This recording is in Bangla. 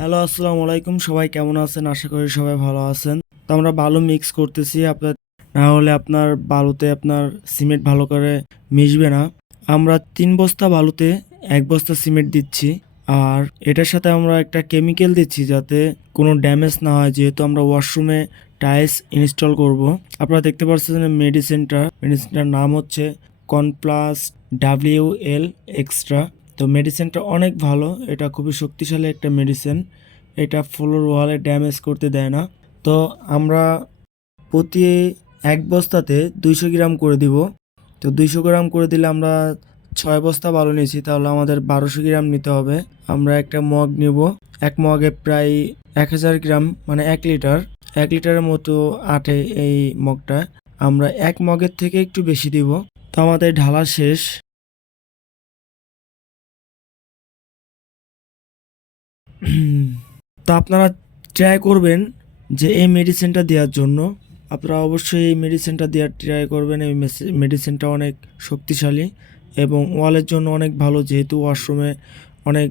হ্যালো, আসসালামু আলাইকুম। সবাই কেমন আছেন? আশা করি সবাই ভালো আছেন। তো আমরা বালু মিক্স করতেছি। আপনার না হলে আপনার বালুতে আপনার সিমেন্ট ভালো করে মিশবে না। আমরা 3 বস্তা বালুতে 1 বস্তা সিমেন্ট দিচ্ছি। আর এটার সাথে আমরা একটা কেমিক্যাল দিচ্ছি যাতে কোনো ড্যামেজ না হয়, যেহেতু আমরা ওয়াশরুমে টাইলস ইনস্টল করব। আপনারা দেখতে পাচ্ছেন মেডিসিনটার নাম হচ্ছে কনপ্লাস WL এক্সট্রা। তো মেডিসিনটা অনেক ভালো, এটা খুবই শক্তিশালী একটা মেডিসিন। এটা ফ্লোর ওয়ালে ড্যামেজ করতে দেয় না। তো আমরা প্রতি 1 বস্তাতে 200 গ্রাম করে দিব। তো 200 গ্রাম করে দিলে আমরা 6 বস্তা বালু নিয়েছি, তাহলে আমাদের 1200 গ্রাম নিতে হবে। আমরা একটা মগ নিব, এক মগে প্রায় 1000 গ্রাম মানে 1 লিটার। 1 লিটারের মতো আটে এই মগটা। আমরা এক মগের থেকে একটু বেশি দিব। তো আমাদের ঢালা শেষ। তো আপনারা ট্রাই করবেন যে এই মেডিসিনটা দেওয়ার জন্য। আপনারা অবশ্যই এই মেডিসিনটা দেওয়ার ট্রাই করবেন। এই মেডিসিনটা অনেক শক্তিশালী এবং ওয়ালের জন্য অনেক ভালো, যেহেতু ওয়াশরুমে অনেক